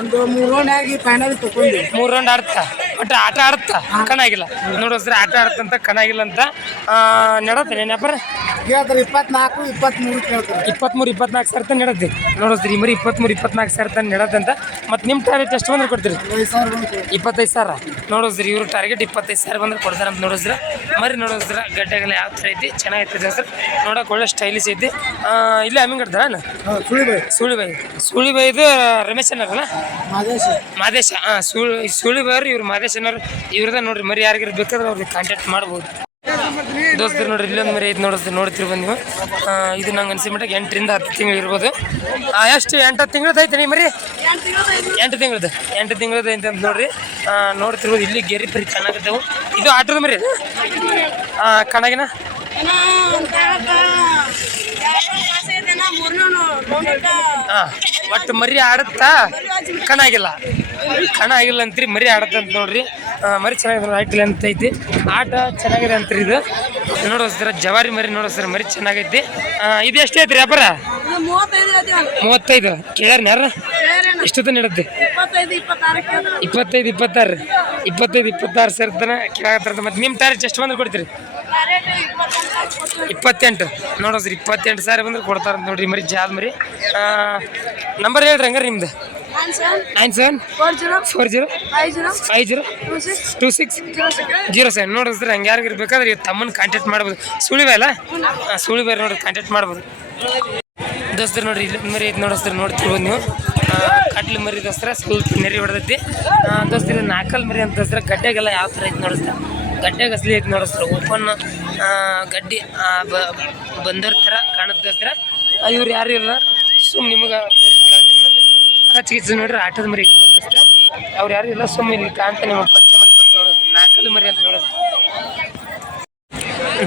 ಒಂದು ಮೂರು ರೌಂಡ್ ಆಗಿ ಫೈನಲ್ ತಗೊಂಡು ಮೂರು ರೌಂಡ್ ಆಡ್ತಾ? ಒಟ್ಟು ಆಟ ಕನಾಗಿಲ್ಲ. ಕಣಾಗಿಲ್ಲ ನೋಡಿದ್ರೆ ಆಟ ಆಡುತ್ತಂತ ಕಣಾಗಿಲ್ಲ ಅಂತ ನಡತ್ತೆ ವ್ಯಾಪಾರ ಹೇಳ್ತಾರೆ ಇಪ್ಪತ್ನಾಲ್ಕು ಇಪ್ಪತ್ಮೂರು ಕೇಳ್ತಾರೆ. ಇಪ್ಪತ್ತ್ಮೂರು ಇಪ್ಪತ್ನಾಲ್ಕು ಸಾವಿರ ತನಕ ನಡೆದ್ರಿ ನೋಡಿದ್ರಿ ಮರಿ ಇಪ್ಪತ್ತ್ಮೂರು ಇಪ್ಪತ್ನಾಲ್ಕು ಸಾವಿರ ತನಕ ಅಂತ ಮತ್ತು ನಿಮ್ಮ ಟಾರ್ಗೆಟ್ ಎಷ್ಟು ಬಂದ್ರೆ ಕೊಡ್ತೀರಿ? ಇಪ್ಪತ್ತೈದು ಸಾವಿರ ನೋಡಿದ್ರಿ ಇವ್ರ ಟಾರ್ಗೆಟ್ ಇಪ್ಪತ್ತೈದು ಸಾವಿರ ಬಂದ್ರೆ ಕೊಡ್ತಾರೆ ಅಂತ ನೋಡಿದ್ರ ಮರಿ ನೋಡಿದ್ರೆ ಗಡ್ಡೆಗಳು ಯಾವ ಥರ ಐತಿ? ಚೆನ್ನಾಗೈತೆ ಸರ್ ನೋಡೋಕೆ ಒಳ್ಳೆ ಸ್ಟೈಲಿಶ್ ಐತಿ. ಇಲ್ಲೇ ಅಮ್ಮಿಂಗಡ್ದ ಹಾಂ ಸುಳಿಬಾಯಿ. ಸುಳಿಬಾಯಿ. ಸುಳಿಬಾಯಿದು ರಮೇಶ್ ಅನ್ನಾರಲ್ಲ ಮಾದೇಶ. ಮಾದೇಶ ಹಾಂ ಸುಳಿ ಸುಳಿಬಾಯಿ ಇವ್ರು ಮಾದೇಶ್ ಅನ್ನೋರು ಇವ್ರದ ನೋಡ್ರಿ ಮರಿ ಯಾರಿಗಾರು ಬೇಕಾದ್ರೆ ಅವ್ರಿಗೆ ಕಾಂಟ್ಯಾಕ್ಟ್ ಮಾಡ್ಬೋದು. ದೋಸ್ತರು ನೋಡ್ರಿ ಇಲ್ಲೊಂದು ಮರಿ ಐತೆ ನೋಡಿದ್ರೆ ನೋಡ್ತಿರ್ಬೋದು ನೀವು. ಇದು ನಂಗೆ ಅನ್ಸಿ ಮಟ್ಟಿಗೆ ಎಂಟರಿಂದ ಹತ್ತು ತಿಂಗಳು ಇರ್ಬೋದು. ಎಷ್ಟು ಎಂಟು ಹತ್ತು ತಿಂಗಳದ್ದು ಐತೆ ನೀವು ಮರಿ? ಎಂಟು ತಿಂಗಳದ್ದು ಎಂಟು ತಿಂಗಳದ್ದು ಐತೆ ಅಂತ ನೋಡ್ರಿ. ನೋಡ್ತಿರ್ಬೋದು ಇಲ್ಲಿ ಗೆರಿ ಪರಿ ಚೆನ್ನಾಗಿದ್ದವು. ಇದು ಆಟದ ಮರಿ ಕಣಗಿನ? ಹಾಂ ಒಟ್ಟು ಮರಿ ಆಡುತ್ತಾ? ಕಣ ಆಗಿಲ್ಲ. ಕಣ ಆಗಿಲ್ಲ ಅಂತ್ರಿ ಮರಿ ಆಡತ್ತಂತ ಅಂತ ನೋಡ್ರಿ. ಮರಿ ಚೆನ್ನಾಗಿದೆ ಆಯ್ತಿಲ್ಲ ಅಂತ ಐತಿ. ಆಟ ಚೆನ್ನಾಗಿದೆ ಅಂತ್ರಿ ಇದು. ನೋಡೋಸ್ತಾರ ಜವಾರಿ ಮರಿ ನೋಡೋಸ್ತಾರ ಮರಿ ಚೆನ್ನಾಗೈತಿ. ಇದು ಎಷ್ಟು ಐತ್ರಿ ವ್ಯಾಪಾರ? ಮೂವತ್ತೈದು ಕೇಳ್ಯಾರ ಯಾರ ಎಷ್ಟೊತ್ತ ನೀಡುತ್ತೆ ಇಪ್ಪತ್ತೈದು ಇಪ್ಪತ್ತಾರು ಇಪ್ಪತ್ತೈದು ಇಪ್ಪತ್ತಾರು. ಇಪ್ಪತ್ತೈದು ಇಪ್ಪತ್ತಾರು ಸೇರ್ ತನ ಕೇಳಾಕತ್ತಾರ ಮತ್ತೆ ನಿಮ್ಮ ಟಾರ್ಜ್ ಎಷ್ಟು ಬಂದ್ರೆ ಕೊಡ್ತೀರಿ? ಇಪ್ಪತ್ತೆಂಟು. ನೋಡೋದ್ರಿ ಇಪ್ಪತ್ತೆಂಟು ಸಾವಿರ ಬಂದ್ರೆ ಕೊಡ್ತಾರೆ ನೋಡ್ರಿ ಮರಿ ಜಾಲ್ ಮರಿ. ನಂಬರ್ ಹೇಳ್ರಿ ಹಂಗಾರೆ ನಿಮ್ದು. Nine seven four zero five zero two six zero seven ನೋಡಿದ್ರೆ ಹಂಗೆ ಯಾರಿಗೆ ಇರ್ಬೇಕಾದ್ರೆ ತಮ್ಮನ್ನ ಕಾಂಟ್ಯಾಕ್ಟ್ ಮಾಡ್ಬೋದು. ಸುಳಿವೆ ಅಲ್ಲ? ಸುಳಿವೆ ನೋಡ್ರಿ ಕಾಂಟ್ಯಾಕ್ಟ್ ಮಾಡ್ಬೋದು. ದೋಸ್ತರು ನೋಡ್ರಿ ಇಲ್ಲಿ ಮರಿ ಐತೆ ನೋಡಿ ನೋಡ್ತಿರ್ಬೋದು ನೀವು. ಕಟ್ಲು ಮರಿ ದೋಸ್ತರ ಸ್ವಲ್ಪ ನೆರಿ ಹೊಡೆದೈತಿ. ದೋಸ್ತರ ನಾಲ್ಕಲ್ ಮರಿ ಅಂತ ದೋಸ್ತರ ಗಡ್ಡೆಗೆಲ್ಲ ಯಾವ ಥರ ಐತೆ ನೋಡಿಸ್ತಾರೆ ಗಡ್ಡೆಗೆ ಅಸಲಿ ಐತೆ ಸರ್. ಓಪನ್ ಗಡ್ಡಿ ಬಂದರ್ ಥರ ಕಾಣುತ್ತೆ ಸರ್. ಇವ್ರು ಯಾರು ಇಲ್ಲ. ಸುಮ್ ನಿಮಗೆ ತೋರಿಸ್ಕೊಡತ್ತೆ ನೋಡುತ್ತೆ ಕಚ್ಚಿ ಗಿಚ್ಚು ನೋಡ್ರಿ, ಆಟದ ಮರಿ ದೋಸ್ತ ಅವ್ರು ಯಾರು ಇಲ್ಲ ಸುಮ್ಮನೆ ಇಲ್ಲಿ ಕಾಣ್ತಾ ನಿಮಗೆ ಪರಿಚಯ ಮಾಡಿ ಕೊಟ್ಟು ನೋಡಿಸ್ತಾರೆ ನಾಲ್ಕಲ್ಲಿ ಮರಿ ಅಂತ ನೋಡಿಸ್ತಾರೆ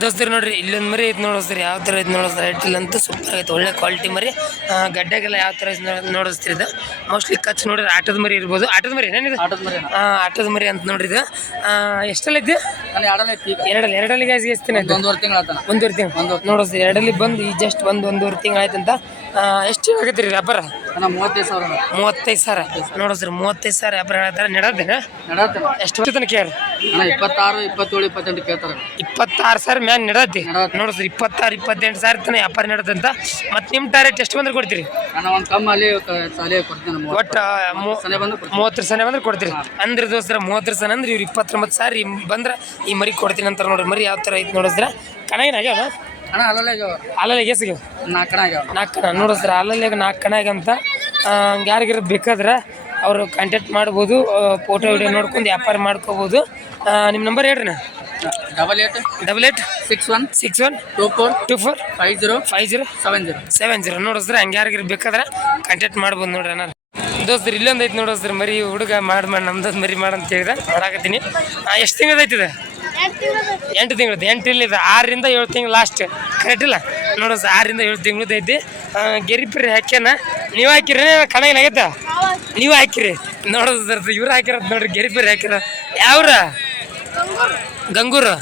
ದೋಸ್ತರು ನೋಡ್ರಿ ಇಲ್ಲೊಂದು ಮರಿ ಐತೆ ನೋಡಿಸ್ತೀರಿ ಯಾವ ಥರ ಐತೆ ನೋಡಿಸ್ತಾರೆ ಇಲ್ಲ ಅಂತೂ ಸೂಪರ್ ಆಗೈತೆ ಒಳ್ಳೆ ಕ್ವಾಲಿಟಿ ಮರಿ. ಗಡ್ಡೆಗೆಲ್ಲ ಯಾವ ಥರ ನೋಡಿಸ್ತೀರಿ ಇದು. ಮೋಸ್ಟ್ಲಿ ಕಚ್ ನೋಡಿದ್ರೆ ಆಟದ ಮರಿ ಇರ್ಬೋದು. ಆಟದ ಮರಿ ಏನೇನಿದೆ? ಆಟದ ಮರಿ ಆಟದ ಮರಿ ಅಂತ ನೋಡ್ರಿ ಇದು. ಎಷ್ಟರಲ್ಲಿ ಐತಿ? ನಾನು ಎರಡಲ್ಲಿ ಎರಡಲ್ಲಿ ಗ್ಯಾಸ್ ಎಷ್ಟು ಒಂದೂವರೆ ತಿಂಗಳು ಒಂದೂವರೆ ತಿಂಗಳು. ನೋಡಿಸ್ತೀರಿ ಎರಡಲ್ಲಿ ಬಂದು ಈ ಜಸ್ಟ್ ಒಂದು ಒಂದೂವರೆ ತಿಂಗಳು ಆಯ್ತಂತ. ಆ, ಎಷ್ಟು ಆಗೈತೆ ರೀ ವ್ಯಾಪಾರ ಮೂವತ್ತೈದು ಸಾವಿರ ಮೂವತ್ತೈದು ಸಾವಿರ. ನೋಡಿಸ್ರಿ ಮೂವತ್ತೈದು ಸಾವಿರ ವ್ಯಾಪಾರ ಹೇಳ್ತಾರೆ. ನಡೋದೇನ? ನಡತ್ತೆ. ಎಷ್ಟು ವರ್ಷ ಕೇಳಿ ಅಣ್ಣ ಇಪ್ಪತ್ತಾರು ಇಪ್ಪತ್ತೇಳು ಇಪ್ಪತ್ತೆಂಟು ಕೇಳ್ತಾರೆ. ಇಪ್ಪತ್ತಾರು ಸಾವಿರ ಮ್ಯಾನ್ ನಡತ್ತೆ. ನೋಡೋ ಸರ್ ಇಪ್ಪತ್ತಾರು ಇಪ್ಪತ್ತೆಂಟು ಸಾವಿರ ತನಕ ವ್ಯಾಪಾರ ಅಂತ. ಮತ್ತೆ ನಿಮ್ಮ ಟಾರ್ಗೆಟ್ ಎಷ್ಟು ಬಂದ್ರೆ ಕೊಡ್ತೀರಿ? ನಾನು ಒಂದು ಕಮ್ಮಿ ಅಲ್ಲಿ ಸಾಲಿ ಕೊಡ್ತೀನಿ ಮೂವತ್ತು. ಒಟ್ಟು ಬಂದು ಮೂವತ್ತರ ಸನೆ ಬಂದ್ರೆ ಕೊಡ್ತೀರಿ. ಅಂದ್ರೆ ದೋಸ್ತರ ಮೂವತ್ತರ ಸನ ಅಂದ್ರೆ ಇವ್ರು ಇಪ್ಪತ್ತೊಂಬತ್ತು ಸಾವಿರ ಬಂದ್ರೆ ಈ ಮರಿ ಕೊಡ್ತೀನಿ ಅಂತಾರೆ ನೋಡ್ರಿ. ಮರಿ ಯಾವ ಥರ ಐತೆ ನೋಡಿದ್ರೆ ಕಣಗಿನ ಆಗ್ಯಾವ? ಅಣ್ಣ ಅಲ್ಲಲ್ಲೇ ಆಗ್ಯಾವ ಅಲ್ಲಲ್ಲಿ ಎಸ್ಗೆ ನಾಲ್ಕು ಕಣ ಆಗ್ಯಾವ ನಾಲ್ಕು ಕಣ. ನೋಡಿಸ್ರ ಅಲ್ಲಲ್ಲಿ ನಾಲ್ಕು ಕಣ ಆಗ್ಯಂತ. ಯಾರಿಗಾರ ಬೇಕಾದ್ರೆ ಅವರು ಕಾಂಟ್ಯಾಕ್ಟ್ ಮಾಡ್ಬೋದು ಫೋಟೋ ವಿಡಿಯೋ ನೋಡ್ಕೊಂಡು ವ್ಯಾಪಾರ ಮಾಡ್ಕೋಬೋದು. ನಿಮ್ಮ ನಂಬರ್ ಹೇಳ್ರಿ ನಾ. Double eight double eight six one six one two four two four five zero five zero seven zero seven zero ನೋಡಿದ್ರೆ ಹಂಗೆ ಯಾರಿಗಾರ ಬೇಕಾದ್ರೆ ಕಾಂಟ್ಯಾಕ್ಟ್ ಮಾಡ್ಬೋದು ನೋಡ್ರಿ ಅಣ್ಣ. ದೋಸ್ತರು ಇಲ್ಲೊಂದೈತೆ ಐತೆ ನೋಡೋಸ್ರಿ ಮರಿ ಹುಡುಗ ಮಾಡಿ ಮಾಡಿ ನಮ್ದೊಂದು ಮರಿ ಮಾಡಿ ಅಂತ ಹೇಳಿದ್ರೆ ಮಾಡಾಕತ್ತೀನಿ ಎಷ್ಟು ತಿಂಗಳು ಐತಿದೆ ಎಂಟು ತಿಂಗಳದ್ದು. ಎಂಟು ಇಲ್ಲಿದೆ. ಆರರಿಂದ ಏಳು ತಿಂಗಳು ಲಾಸ್ಟ್ ಕರೆಕ್ಟ್ ಇಲ್ಲ? ನೋಡೋ ಆರರಿಂದ ಏಳು ತಿಂಗಳದ್ದು ಐತಿ. ಗೆರಿಪ್ರಿ ಹಾಕ್ಯನ. ನೀವು ಹಾಕಿರಿ ಕಣಗಿನ ಆಗೈತೆ ನೀವು ಹಾಕಿರಿ. ನೋಡೋದು ಇವ್ರು ಹಾಕಿರೋದು ನೋಡ್ರಿ ಗೆರಿಪ್ರಿ ಹಾಕಿರ ಯಾವ್ರ? ಗಂಗೂರು.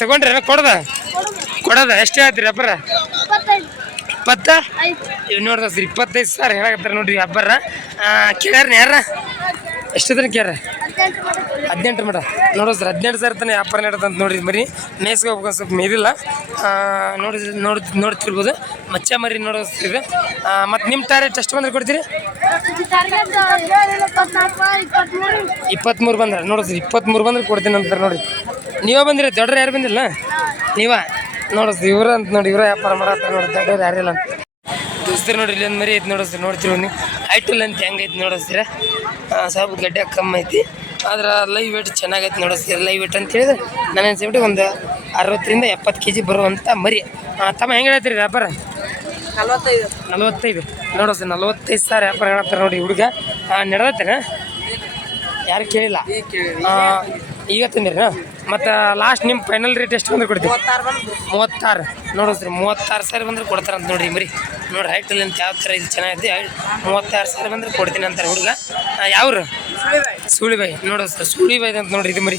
ತಗೊಂಡ್ರಿ ಕೊಡದ? ಕೊಡದ. ಎಷ್ಟು ಹೇಳ್ತೀರಿ ಅಬ್ಬರ? ಇಪ್ಪತ್ತ? ಇವ್ ನೋಡ್ದ ಸರ್ ಇಪ್ಪತ್ತೈದು ಸಾವಿರ ಹೇಳಕತ್ತಾರ ನೋಡ್ರಿ ಅಬ್ಬರ. ಕೇಳ್ಯಾರ ಯಾರ? ಎಷ್ಟು ದಿನ ಕೇಳ್ಯಾರ? ಹದಿನೆಂಟು ಮೇಡಮ್ ನೋಡೋ ಸರ್ ಹದಿನೆಂಟು ಸಾವಿರ ತನಕ ವ್ಯಾಪಾರ ನಡೆದಂತ ನೋಡಿದ್ರಿ ಮರಿ. ನೇಸ್ಗೆ ಹೋಗ್ಬೇಕು ಸ್ವಲ್ಪ ಮೀರಿಲ್ಲ ನೋಡಿ ನೋಡಿ ನೋಡ್ತಿರ್ಬೋದು ಮಚ್ಚ ಮರಿ ನೋಡೋ ಇದು. ಮತ್ತು ನಿಮ್ಮ ಟಾರ್ಗೆಟ್ ಎಷ್ಟು ಬಂದ್ರೆ ಕೊಡ್ತೀರಿ? ಇಪ್ಪತ್ತ್ಮೂರು ಬಂದ್ರೆ. ನೋಡಿದ್ರಿ ಇಪ್ಪತ್ತ್ಮೂರು ಬಂದ್ರೆ ಕೊಡ್ತೀನಿ ಅಂತಾರೆ ನೋಡಿ. ನೀವೇ ಬಂದಿರಿ ದೊಡ್ಡರು ಯಾರು ಬಂದಿಲ್ಲ? ನೀವ? ನೋಡಿಸ್ರಿ ಇವ್ರ ಅಂತ ನೋಡಿ ಇವರ ವ್ಯಾಪಾರ ಮಾಡತ್ತಾರ ನೋಡಿ ದೊಡ್ಡವ್ರು ಯಾರಿಲ್ಲ ಅಂತ. ದೋಸ್ತರು ನೋಡಿ ಇಲ್ಲಿ ಒಂದು ಮರಿ ಐತೆ ನೋಡಿಸ್ರಿ ನೋಡ್ತೀವಿ ನೀವು ಹೈಟ್ ಅಂತ ಹೆಂಗೈತೆ ನೋಡಿಸ್ತೀರ ಸ್ವಲ್ಪ ಗಡ್ಡೆ ಕಮ್ಮಿ ಐತಿ. ಆದ್ರೆ ಲೈವ್ ವೇಟ್ ಚೆನ್ನಾಗೈತೆ ಸರ್ ಲೈವ್ ವೇಟ್ ಅಂತ ಹೇಳಿದ್ರೆ ನನ್ನ ಅನ್ಸಿಬಿಟ್ಟು ಒಂದು ಅರವತ್ತರಿಂದ ಎಪ್ಪತ್ತು ಕೆ ಜಿ ಬರುವಂಥ ಮರಿ ತಮ್ಮ ಹೆಂಗೆ ಹೇಳ್ತೀರಿ ವ್ಯಾಪಾರ ನಲ್ವತ್ತೈದು. ನಲವತ್ತೈದು. ಸರ್ ನಲ್ವತ್ತೈದು ಸಾವಿರ ವ್ಯಾಪಾರ ಹೇಳ್ತಾರೆ ನೋಡಿ ಹುಡುಗ. ನಡೆದತ್ತೇನ ಯಾರು ಕೇಳಿಲ್ಲ. ಈಗ ತಂದಿರ ಮತ್ತು ಲಾಸ್ಟ್ ನಿಮ್ಮ ಫೈನಲ್ ರೇಟ್ ಎಷ್ಟು ಬಂದ್ರೆ ಕೊಡ್ತೀವಿ. ಮೂವತ್ತಾರು. ನೋಡಿಸ್ರಿ ಮೂವತ್ತಾರು ಸಾವಿರ ಬಂದ್ರೆ ಕೊಡ್ತಾರಂತ ನೋಡಿ ಮರಿ. ನೋಡಿ ಹೈಟಲ್ಲಿ ಅಂತ ಯಾವ ಥರ ಇದು ಚೆನ್ನಾಗಿದೆ ಮೂವತ್ತಾರು ಸಾವಿರ ಬಂದ್ರೆ ಕೊಡ್ತೀನಿ ಅಂತಾರೆ ಹುಡುಗ. ಯಾವ್ರು? ಸುಳಿಬಾಯಿ ಸರ್ ಸುಳಿಬಾಯಿ ಅಂತ ನೋಡ್ರಿ ಇದು ಮರಿ.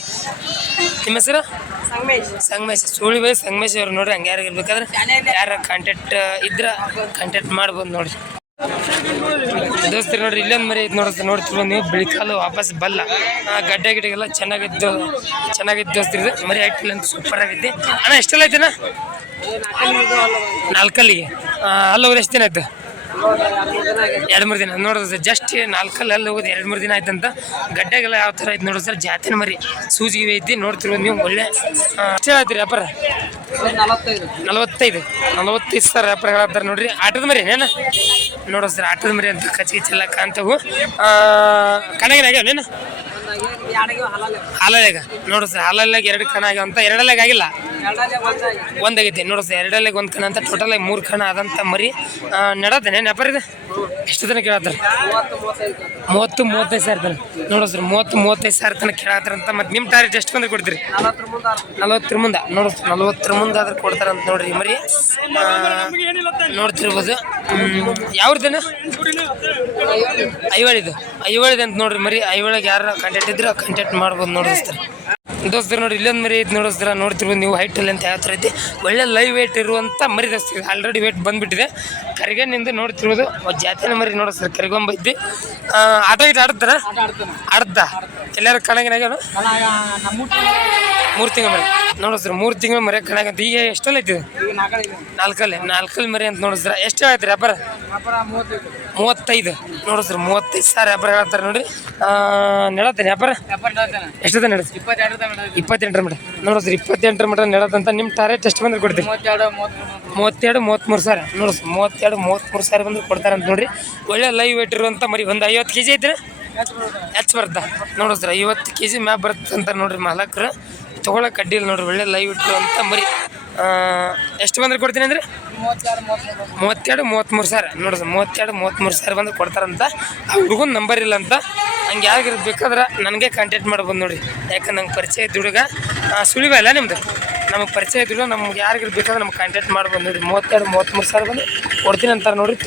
ನಿಮ್ಮ ಹೆಸರು? ಸಂಗಮೇಶ್. ಸುಳಿಬಾಯಿ ಸಂಗಮೇಶ್ ಅವ್ರು ನೋಡ್ರಿ ಹಂಗೆ ಯಾರು ಇರ್ಬೇಕಾದ್ರೆ ಯಾರ ಕಾಂಟ್ಯಾಕ್ಟ್ ಇದ್ರೆ ಕಾಂಟ್ಯಾಕ್ಟ್ ಮಾಡ್ಬೋದು ನೋಡ್ರಿ. ದೋಸ್ತರು ನೋಡ್ರಿ ಇಲ್ಲೊಂದು ಮರಿ ಐತೆ ನೋಡ್ರಿ ನೋಡ್ತಿರ್ಬೋದು ನೀವು ಬಿಳಿಕಾಲು ವಾಪಸ್ ಬಲ್ಲ. ಗಡ್ಡೆ ಗಿಡ್ಡೆಗೆಲ್ಲ ಚೆನ್ನಾಗಿದ್ದು ಚೆನ್ನಾಗಿದ್ದು ದೋಸ್ತರು ಇದು. ಮರಿ ಹಾಕಿಲ್ಲ ಅಂತ ಸೂಪರ್ ಆಗಿದ್ದೆ ಅಣ್ಣ ಎಷ್ಟೆಲ್ಲ ಐತೆ ನಾಲ್ಕಲ್ಲಿಗೆ. ಅಲ್ಲೋಗ್ರೆ ಎಷ್ಟು ದಿನ ಆಯ್ತು? ಎರಡು ಮೂರು ದಿನ ನೋಡೋದು ಸರ್ ಜಸ್ಟ್ ನಾಲ್ಕಲ್ಲಿ ಅಲ್ಲಿ ಹೋಗೋದು ಎರಡು ಮೂರು ದಿನ ಆಯ್ತಂತ. ಗಡ್ಡೆಗೆಲ್ಲ ಯಾವ ಥರ ಐತೆ ನೋಡೋದು ಸರ್ ಜಾತಿನ ಮರಿ. ಸೂಜಿ ಐತಿ ನೋಡ್ತಿರ್ಬೋದು ನೀವು ಒಳ್ಳೆ ಆ, ಎಷ್ಟು ಹೇಳ್ತೀರಿ ವ್ಯಾಪಾರ? ನಲವತ್ತೈದು. ನಲವತ್ತೈದು ಸರ್ ವ್ಯಾಪಾರ ಹೇಳ್ತಾರೆ ನೋಡ್ರಿ. ಆಟದ ಮರಿ ಏನ ನೋಡೋ ಸರ್ ಆಟದ ಮರಿ ಅಂತ ಕಚ್ ಕಿಚ್ಚೆಲ್ಲ ಕಾಣ್ತವು. ಕಣಗಿನ ಆಗ್ಯಾವ ನೇನು ಹಾಲಲ್ಲಾಗ ನೋಡು ಸರ್ ಹಾಲಲ್ಲಾಗ ಎರಡು ಕಣ ಆಗ್ಯಾವ ಅಂತ. ಎರಡಲ್ಲಾಗ ಆಗಿಲ್ಲ. ಒಂದಾಗೈತಿ. ನೋಡ್ರಿ ಸರ್ ಎರಡಲ್ಲಿ ಒಂದು ಕಣ ಅಂತ ಟೋಟಲ್ ಆಗಿ ಮೂರು ಕಣ ಆದಂತ ಮರಿ. ನಡತ್ತೇನೆ ನೆಪರಿದ? ಎಷ್ಟು ತನಕ ಕೇಳತ್ತಾರ? ಮೂವತ್ತು, ಮೂವತ್ತೈದು ಸಾವಿರ ತನಕ. ನೋಡ್ರಿ ಸರ್, ಮೂವತ್ತು, ಮೂವತ್ತೈದು ಸಾವಿರ ತನಕ ಕೇಳತ್ತಾರ ಅಂತ ಮತ್ತೆ ನಿಮ್ಮ ಟಾರ್ಗೆಟ್ ಎಷ್ಟು ಬಂದ್ರೆ ಕೊಡ್ತೀರಿ? ನಲವತ್ತರ ಮುಂದೆ. ಸರ್, ನಲವತ್ತರ ಮುಂದೆ ಆದ್ರೆ ಕೊಡ್ತಾರಂತ ನೋಡ್ರಿ ಮರಿ. ನೋಡ್ತಿರ್ಬೋದು. ಯಾವ್ರದೇನ? ಐವಳಿದು. ಐವಳಿದು ಅಂತ ನೋಡ್ರಿ ಮರಿ. ಐವಳಿಗೆ ಯಾರು ಕಾಂಟ್ಯಾಕ್ಟ್ ಇದ್ರೆ ಕಾಂಟ್ಯಾಕ್ಟ್ ಮಾಡ್ಬೋದು ನೋಡಿ ದೋಸ್ತರು ದೋಸ್ತರು ನೋಡಿ ಇಲ್ಲೊಂದು ಮರಿ ಐತೆ ನೋಡಿಸ್ತೀರ ನೋಡ್ತಿರ್ಬೋದು ನೀವು ಹೈಟಲ್ಲಿ ಅಲ್ಲಿ ಅಂತ ಯಾವ ಥರ ಐತಿ. ಒಳ್ಳೆ ಲೈವ್ ವೇಟ್ ಇರುವಂಥ ಮರಿ ದೋಸ್ತಿದೆ ಆಲ್ರೆಡಿ ವೇಟ್ ಬಂದ್ಬಿಟ್ಟಿದೆ. ಕರಿಗನಿಂದ ನೋಡ್ತಿರ್ಬೋದು. ಒಂದು ಜಾತಿನ ಮರಿ ನೋಡಿಸ್ತಾರೆ ಕರಿಗೊಂಬೈತಿ ಆಟ ಗಿಟ ಆಡ್ತಾರ? ಆಡ್ದ ಎಲ್ಲರೂ ಕಣಗಿನಾಗ ಮೂರು ತಿಂಗಳ ಮರಿ. ನೋಡಿಸ್ರಿ ಮೂರು ತಿಂಗಳ ಮರಿ ಕಣಗಂತ ಈಗ ಎಷ್ಟಲ್ಲ ಐತಿದೆ ನಾಲ್ಕಲ್ಲಿ ನಾಲ್ಕಲ್ಲಿ ಮರಿ ಅಂತ ನೋಡಿಸ್ರ ಎಷ್ಟು ಹೇಳ್ತೀರಿ ವ್ಯಾಪಾರ ಮೂವತ್ತೈದು. ನೋಡಿಸ್ರಿ ಮೂವತ್ತೈದು ಸಾವಿರ ವ್ಯಾಪಾರ ಹೇಳ್ತಾರೆ ನೋಡ್ರಿ ನಡತ್ತೇನೆ ವ್ಯಾಪಾರ ಎಷ್ಟದ ನಡೆಸಿ ಇಪ್ಪತ್ತೆಂಟರ ಮಟ ಸರ್ ಇಪ್ಪತ್ತೆಂಟರ ಮಟ ನಡತ್ತಂತ ನಿಮ್ಮ ಟಾರ್ಗೆಟ್ ಎಷ್ಟು ಬಂದ್ರೆ ಕೊಡ್ತೀವಿ ಮೂವತ್ತೆರಡು ಮೂವತ್ತ್ಮೂರು. ಸಾವಿರ. ಸರ್ ಮೂವತ್ತೆರಡು ಮೂವತ್ತ್ಮೂರು ಸಾವಿರ ಬಂದ್ರೆ ಅಂತ ನೋಡ್ರಿ. ಒಳ್ಳೆ ಲೈವ್ ವೇಟ್ ಇರುವಂಥ ಮರಿ ಒಂದು ಐವತ್ತು ಕೆ ಜಿ ಐತ್ರಿ? ಹೆಚ್ಚು ಬರ್ತಾ ಸರ್ ಐವತ್ತು ಕೆ ಜಿ ಮ್ಯಾಪ್ ಬರುತ್ತೆ ಅಂತ ನೋಡ್ರಿ ಮಾಲಕ್ರು. ತೊಗೊಳಕ್ಕೆ ಅಡ್ಡಿಲ್ಲ ನೋಡ್ರಿ, ಒಳ್ಳೆ ಲೈವ್ ಇಟ್ಟಿರುವಂಥ ಮರಿ. ಬರಿ ಎಷ್ಟು ಬಂದ್ರೆ ಕೊಡ್ತೀನಿ ಅಂದ್ರೆ? ಮೂವತ್ತೆರಡು ಮೂವತ್ತ್ಮೂರು ಸಾವಿರ. ನೋಡಿರಿ ಮೂವತ್ತೆರಡು ಮೂವತ್ತ್ಮೂರು ಸಾವಿರ ಬಂದು ಕೊಡ್ತಾರಂತ. ಆ ಹುಡುಗನ ನಂಬರ್ ಇಲ್ಲ ಅಂತ. ಹಂಗೆ ಯಾರಿಗಾರು ಬೇಕಾದ್ರೆ ನನಗೆ ಕಾಂಟ್ಯಾಕ್ಟ್ ಮಾಡ್ಬೋದು ನೋಡಿ ಯಾಕಂದ್ರೆ ನಂಗೆ ಪರಿಚಯ ಇದ್ದ ಹುಡುಗ ಸುಳಿವ ಅಲ್ಲ ನಿಮ್ದು? ನಮಗೆ ಪರಿಚಯ ಇದ್ದಿಲ್ಲ, ನಮ್ಗೆ ಯಾರಿಗಿರ್ಬೇಕಾದ್ರೆ ನಮ್ಗೆ ಕಾಂಟ್ಯಾಕ್ಟ್ ಮಾಡ್ಬೋದು ನೋಡಿ ಮೂವತ್ತೆರಡು ಮೂವತ್ತ್ಮೂರು ಸಾವಿರ ಬಂದು ಕೊಡ್ತೀನಿ ಅಂತಾರೆ ನೋಡಿರಿ.